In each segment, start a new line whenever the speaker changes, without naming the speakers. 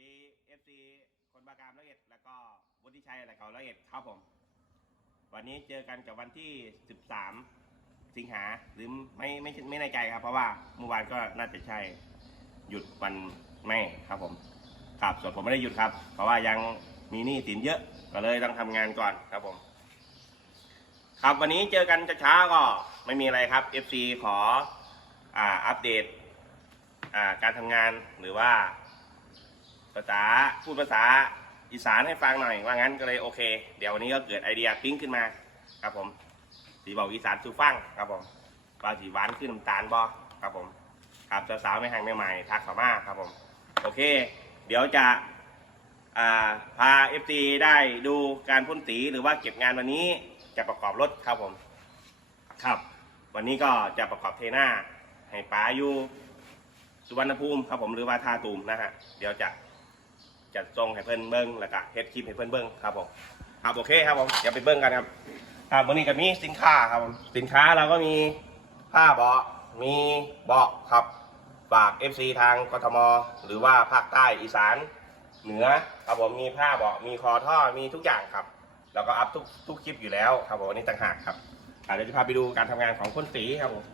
ดี FC คนบากามละเอียดแล้วก็วุฒิชัยอะไรเขาละเอียดครับผม วันนี้เจอกันกับวันที่ 13 สิงหาหรือไม่ไม่ไม่แน่ใจครับ เพราะว่าเมื่อวานก็น่าจะใช่หยุดวันแม่ครับผมครับส่วนผมไม่ได้หยุดครับ เพราะว่ายังมีหนี้สินเยอะก็เลยต้องทำงานก่อนครับผม ครับวันนี้เจอกันช้าก็ไม่มีอะไรครับ FC ขออ่าอัปเดตอ่าการทำงานหรือว่า ภาษาพูดภาษาอีสานให้ฟังหน่อยว่างั้นก็เลยโอเค เดี๋ยววันนี้ก็เกิดไอเดียปิ๊งขึ้นมาครับผมสีบอกอีสานสูฟังครับผมว่าสีหวานขึ้นน้ำตาลบอครับผมครับสาวๆไม่ห่างไม่ใหม่ทักเขามาครับผมโอเค เดี๋ยวจะาพาเอฟซีได้ดูการพ่นสีหรือว่าเก็บงานวันนี้จะประกอบรถครับผมครับ วันนี้ก็จะประกอบเทน่าให้ป๋าอยู่สุวรรณภูมิครับผมหรือว่าท่าตูมนะฮะเดี๋ยวจะ จัดทรงให้เพื่อนเบิ้งแล้วก็เฮ็ดคลิปให้เพื่อนเบิ้งครับผมครับโอเคครับผมเดี๋ยวไปเบิ้งกันครับครับวันนี้ก็มีสินค้าครับผมสินค้าเราก็มีผ้าเบาะมีเบาะครับฝาก FC ทางกทม หรือว่าภาคใต้อีสานเหนือครับผมมีผ้าเบาะมีคอท่อมีทุกอย่างครับเราก็อัพทุกทุกคลิปอยู่แล้วครับผมวันนี้ต่างหากครับเดี๋ยวจะพาไปดูการทำงานของพ่นสีครับผม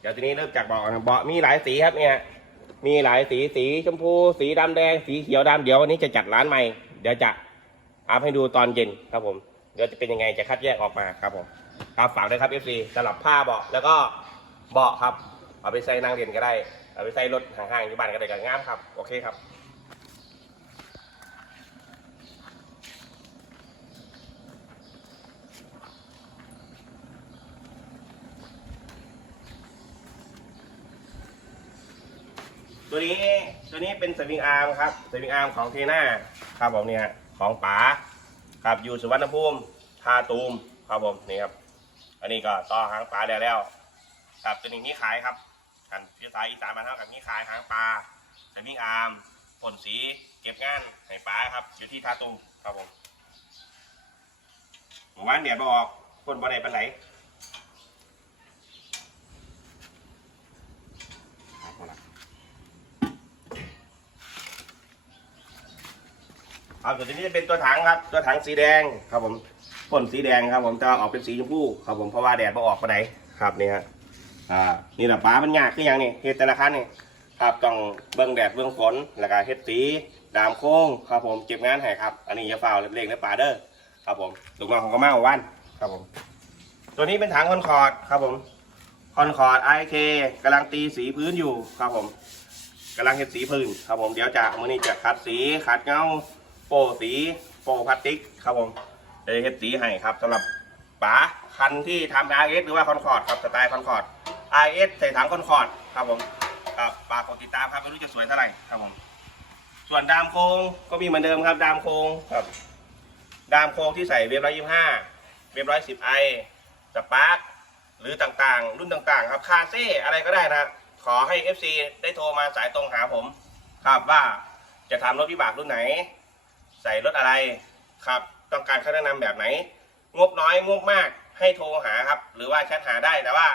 เดี๋ยวทีนี้เริ่มจากเบาะนครับเบาะมีหลายสีครับเนี่ย มีหลายสีสีชมพู สีดำแดง สีเขียวดำเดี๋ยววันนี้จะจัดร้านใหม่ เดี๋ยวจะอัพให้ดูตอนเย็นครับผม เดี๋ยวจะเป็นยังไงจะคัดแยกออกมาครับผมครับฝากด้วยครับ FC สำหรับผ้าเบาะแล้วก็เบาะครับ เอาไปใส่นั่งเรียนก็ได้ เอาไปใส่รถห่างๆอยู่บ้านก็ได้ก็งามครับ โอเคครับ ตัวนี้ตัวนี้เป็นสวิงอาร์มครับสวิงอาร์มของเทน่าครับผมเนี่ยของป๋าครับอยู่สุวรรณภูมิทาตูมครับผมนี่ครับ อันนี้ก็ต่อหางปลาได้แล้ว ครับตัวนี้มีขายครับกันภาษาอีสานมาเท่ากับมีขายหางปลาสวิงอาร์มผลสีเก็บงานให้ป๋าครับอยู่ที่ทาตูมครับผมหมู่บ้านเดียดบออกคนบ่ได้ปันไหนครับหมดละ ครับส่วนตัวนี้จะเป็นตัวถังครับ ตัวถังสีแดงครับผมพ่นสีแดงครับ ผมจะออกเป็นสีชมพูครับผมเพราะว่าแดดมาออกไปไหนครับนี่ฮะอ่านี่แหละป้ามันยากคืออย่างนี่เฮ็ดแต่ละคันนี่ครับต้องเบื้องแดดเบื้องฝนแล้วก็เฮ็ดสีดามโค้งครับผมเก็บงานให้ครับ อันนี้อย่าฝ่าเล็กๆนะป่าเด้อครับผมลูกน้องของกระมาวันครับผมตัวนี้เป็นถังคอนคอร์ดครับผมคอนคอร์ดไอเคกำลังตีสีพื้นอยู่ครับผมกำลังเฮ็ดสีพื้นครับผมเดี๋ยวจะมือนี้จะขัดสีขัดเงา โปะสีโปะพลาสติกครับผมจะเฮ็ดสีให้ครับสำหรับป๋าคันที่ทำ RS หรือว่าคอนคอร์ดครับสไตล์คอนคอร์ด RS ใส่ถังคอนคอร์ดครับผมครับฝากกดติดตามครับไม่รู้จะสวยเท่าไหร่ครับผมส่วนดามโค้งก็มีเหมือนเดิมครับ ดามโค้งครับ ดามโค้งที่ใส่เวฟร้อยยี่ห้าเวฟร้อยสิบไอสปาร์คหรือต่างๆ รุ่นต่างๆ ครับคาเซ่อะไรก็ได้นะขอให้ FC ได้โทรมาสายตรงหาผม ครับว่าจะทำรถวิบากรุ่นไหน ใส่รถอะไรครับ ต้องการคำแนะนำแบบไหน งบน้อยงบมากให้โทรหาครับ หรือว่าแชทหาได้แต่ว่า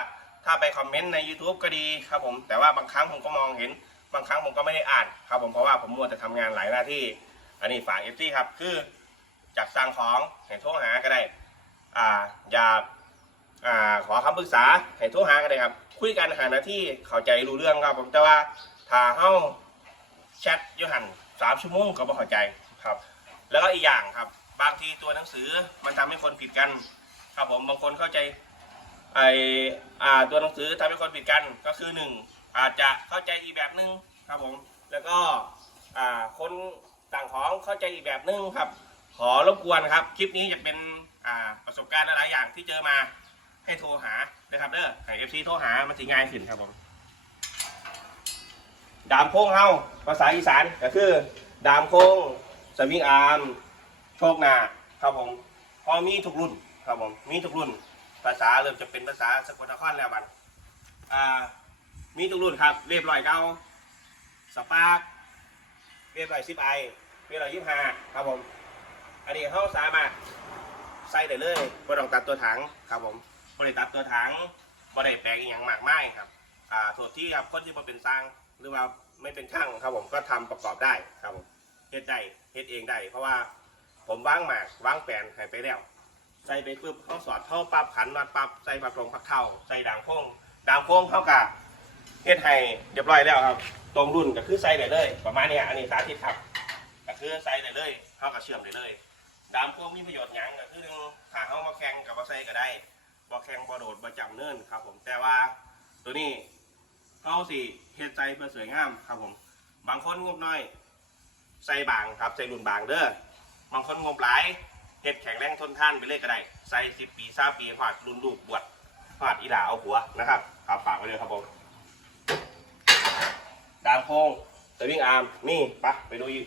ถ้าไปคอมเมนต์ใน YouTube ก็ดีครับผม แต่ว่าบางครั้งผมก็มองเห็น บางครั้งผมก็ไม่ได้อ่านครับผมเพราะว่าผมมัวแต่ทำงานหลายหน้าที่ อันนี้ฝากเอฟซีครับ คือจากสั่งของให้โทรหาก็ได้ อ่าอย่าอ่าขอคำปรึกษาให้โทรหาก็ได้ครับ คุยกันหาหน้าที่เข้าใจรู้เรื่องครับผมแต่ว่าถ้าเฮาแชทยูหันสามชั่วโมงก็ไม่เข้าใจครับ แล้วก็อีกอย่างครับ บางทีตัวหนังสือมันทำให้คนผิดกัน ครับผมบางคนเข้าใจไออ่าตัวหนังสือทำให้คนผิดกันก็คือหนึ่งอาจจะเข้าใจอีกแบบหนึ่งครับผมแล้วก็อ่าคนต่างของเข้าใจอีกแบบหนึ่งครับ ขอรบกวนครับคลิปนี้จะเป็นอ่าประสบการณ์หลายอย่างที่เจอมาให้โทรหานะครับเด้อให้เอฟซีโทรหามันสิง่ายขึ้นครับผมดามโค้งเฮาภาษาอีสานก็คือ ดามโค้ง สวิงอาร์มโชคหนาครับผมพอมีทุกรุ่นครับผมมีทุกรุ่น ภาษาเริ่มจะเป็นภาษาสกลนครแล้วบันอ่ามีทุกรุ่นครับเรียบร้อยเก้าสปาร์กเรียบร้อยสิบไอเรียบร้อยยี่ห้าครับผมอันนี้เขาสามารถใส่ได้เลยบ่ต้องตัดตัวถังครับผมบ่ได้ตัดตัวถังบ่ได้แปลงอย่างมากมายครับออ่าโทษที่ครับคนที่มาเป็นสร้างหรือว่าไม่เป็นช่างครับผมก็ทำประกอบได้ครับผม เฮ็ดได้เฮ็ดเองได้เพราะว่าผมวางหมากวางแปลนให้ไปแล้ว ใส่ไปปุ๊บเขาสอดเข้าปรับขันมาปรับใส่ปรับลงพักเข้าใส่ด่างโค้งด่างโค้งเข้ากับเฮ็ดให้เรียบร้อยแล้วครับ ตรงรุ่นก็คือใส่ได้เลย ประมาณเนี้ยอันนี้สาธิตครับก็คือใส่ได้เลยเข้ากับเชื่อมได้เลยด่างโค้งมีประโยชน์ยังก็คือถ้าเข้ามาแข่งกับมาใส่ก็ได้บ่แข่งบ่โดดบ่จำเนินครับ ผมแต่ว่าตัวนี้เข้าสิเฮ็ดใจเพื่อสวยงามครับผม บางคนงบน้อย ใส่บางครับใส่รุ่นบางเด้อบางคนงบหลายเฮ็ดแข็งแรงทนทานไปเลยก็ได้ใส่สิบปีสาปีผาดรุ่นลูกบวชผาดอีหลาเอาหัวนะครับครับฝากไว้เลยครับผมดามโค้งสวิงอาร์มนี่ปะไปดูอีก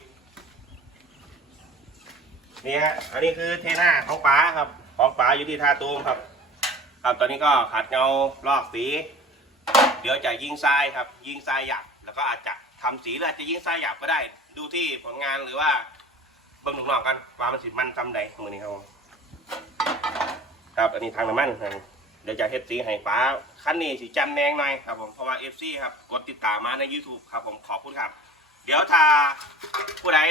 นี่ฮะอันนี้คือเทน่าของป๋าครับของป๋าอยู่ที่ท่าตูมครับครับตอนนี้ก็ขัดเงาลอกสี เดี๋ยวจะยิงทรายครับ ยิงทรายหยาบแล้วก็อาจจะ ทำสีหรืออาจจะยิ่งทรายหยาบก็ได้ ดูที่ผลงานหรือว่าเบิ่งหนุ่มๆกันว่ามันสิมันทำใดมือนี้ครับครับ อันนี้ทางน้ำมันเดี๋ยวจะเฮ็ดสีให้ฟ้าคันนี้สีจำแนงหน่อยครับผมเพราะว่า FC ครับกดติดตามมาใน YouTube ครับผมขอบคุณครับ เดี๋ยวถ้าผู้ใด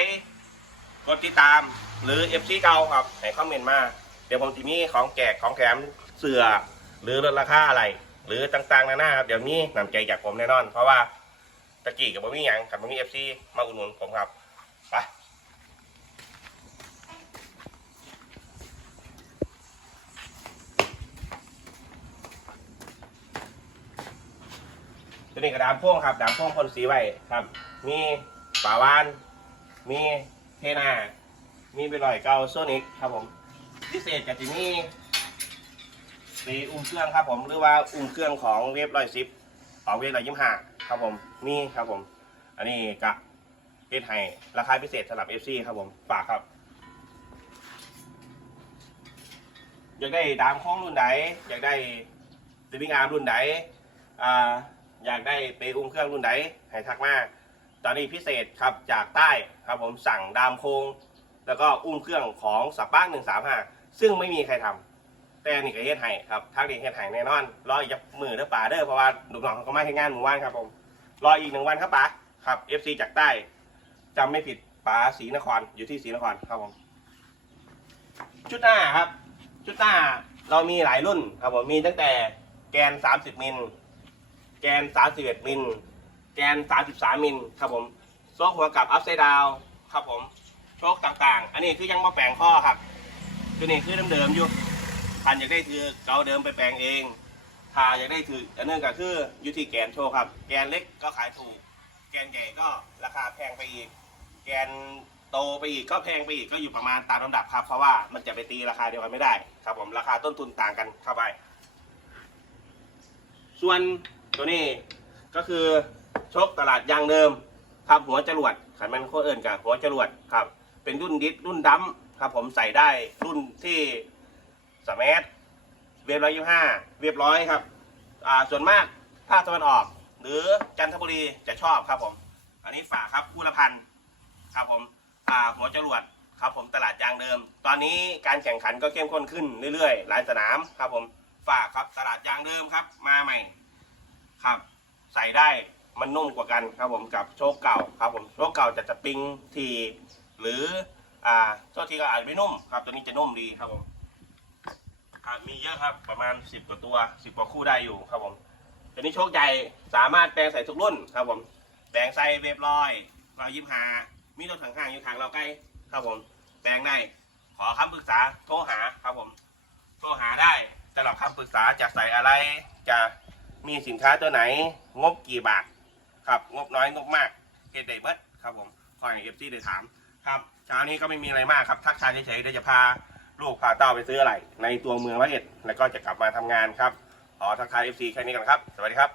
กดติดตามหรือ FC เก่าครับให้คอมเมนต์มาเดี๋ยวผมจะมีของแจกของแถมเสื้อหรือลดราคาอะไร หรือต่างๆนานาครับเดี๋ยวนี้นำใจจากผมแน่นอน เพราะว่า ตะกี้กับผมมีอย่างกับผมมี FC มาอุดหนุนผมครับไปตัวนี้กระดามพ่วงครับ ดามพ่วงพ่นสีไว้ครับ มีฝาวาน มีเทนา มีไปลอยเกาโซนิกครับผม พิเศษกับที่นี่สีอุ้มเครื่องครับผม หรือว่าอุ้มเครื่องของเวฟร้อยซิปของเวฟร้อยยี่ห้า ครับผมมีครับผม อันนี้กะเฮ็ดให้ราคาพิเศษสำหรับ FC ครับผมฝากครับ อยากได้ดามข้องรุ่นไหนอยากได้สวิงอาร์มรุ่นไหนอ่าอยากได้ไปอุ้มเครื่องรุ่นไหนให้ทักมาตอนนี้พิเศษครับจากใต้ครับผมสั่งดามโคง แล้วก็อุ้มเครื่องของสับป้างหนึ่งสามห้าซึ่งไม่มีใครทำ แต่นี่ก็เฮ็ดให้ครับทักนี้เฮ็ดให้แน่นอน รออีกจักมือเด้อป่าเด้อเพราะว่าลูกน้องเขาก็มาให้งานหมู่บ้านครับผมรออีกหนึ่งวันครับป๋าครับ FC จากใต้จำไม่ผิดป๋าศรีนครอยู่ที่ศรีนครครับผมชุดหน้าครับ ชุดหน้าเรามีหลายรุ่นครับผมมีตั้งแต่แกน 30 มิล แกน 31 มิล แกน 33 มิลครับผมโซ่หัวกับอัพไซด์ดาวครับผมโชคต่างๆ อันนี้คือยังมาแปลงข้อครับตัวนี้คือเดิมๆอยู่ พันอยากได้ถือเกาเดิมไปแปลงเองถ้าอยากได้ถืออันนึงก็คืออยู่ที่แกนโชว์ครับ แกนเล็กก็ขายถูก แกนใหญ่ก็ราคาแพงไปอีก แกนโตไปอีกก็แพงไปอีกก็อยู่ประมาณตามลำดับครับ เพราะว่ามันจะไปตีราคาเดียวกันไม่ได้ครับผมราคาต้นทุนต่างกันเข้าไป ส่วนตัวนี้ก็คือชกตลาดยางเดิมครับหัวจรวดขันมันโคเอิญกับหัวจรวดครับ เป็นรุ่นดิสรุ่นดัมครับผมใส่ได้รุ่นที่ สามัตร เวฟร้อยยี่ห้าเวฟร้อยครับ อ่า ส่วนมากภาคตะวันออก หรือจันทบุรีจะชอบครับผม อันนี้ฝากครับคู่ละพันครับผม อ่า หัวจรวดครับผมตลาดยางเดิม ตอนนี้การแข่งขันก็เข้มข้นขึ้นเรื่อยๆ หลายสนามครับผม ฝากครับตลาดยางเดิมครับ มาใหม่ ครับ ใส่ได้มันนุ่มกว่ากันครับผมกับโชคเก่าครับผมโชคเก่าจะจะปิงทีหรืออ่าโชคทีก็อาจจะไม่นุ่มครับตัวนี้จะนุ่มดีครับผม ครับมีเยอะครับประมาณ 10 กว่าตัว10กว่าคู่ได้อยู่ครับผมตัวนี้โชคใหญ่สามารถแปลงใส่ทุกรุ่นครับผมแปลงใส่เวฟลอยเรายิมหามีรถข้างอยู่ทางเราใกล้ครับผมแปลงได้ขอคำปรึกษาโทรหาครับผมโทรหาได้สำหรับคำปรึกษาจะใส่อะไรจะมีสินค้าตัวไหน งบกี่บาทครับ งบน้อยงบมากเฮ็ดได้เบิดครับผมคอยเอฟซีได้ถาม ครับเช้านี้ก็ไม่มีอะไรมากครับทักทายเฉยๆเดี๋ยวจะพา ลูกพาเต้าไปซื้ออะไร ในตัวเมืองร้อยเอ็ดแล้วก็จะกลับมาทำงานครับขอทักทายเอฟซีแค่นี้กันครับ สวัสดีครับ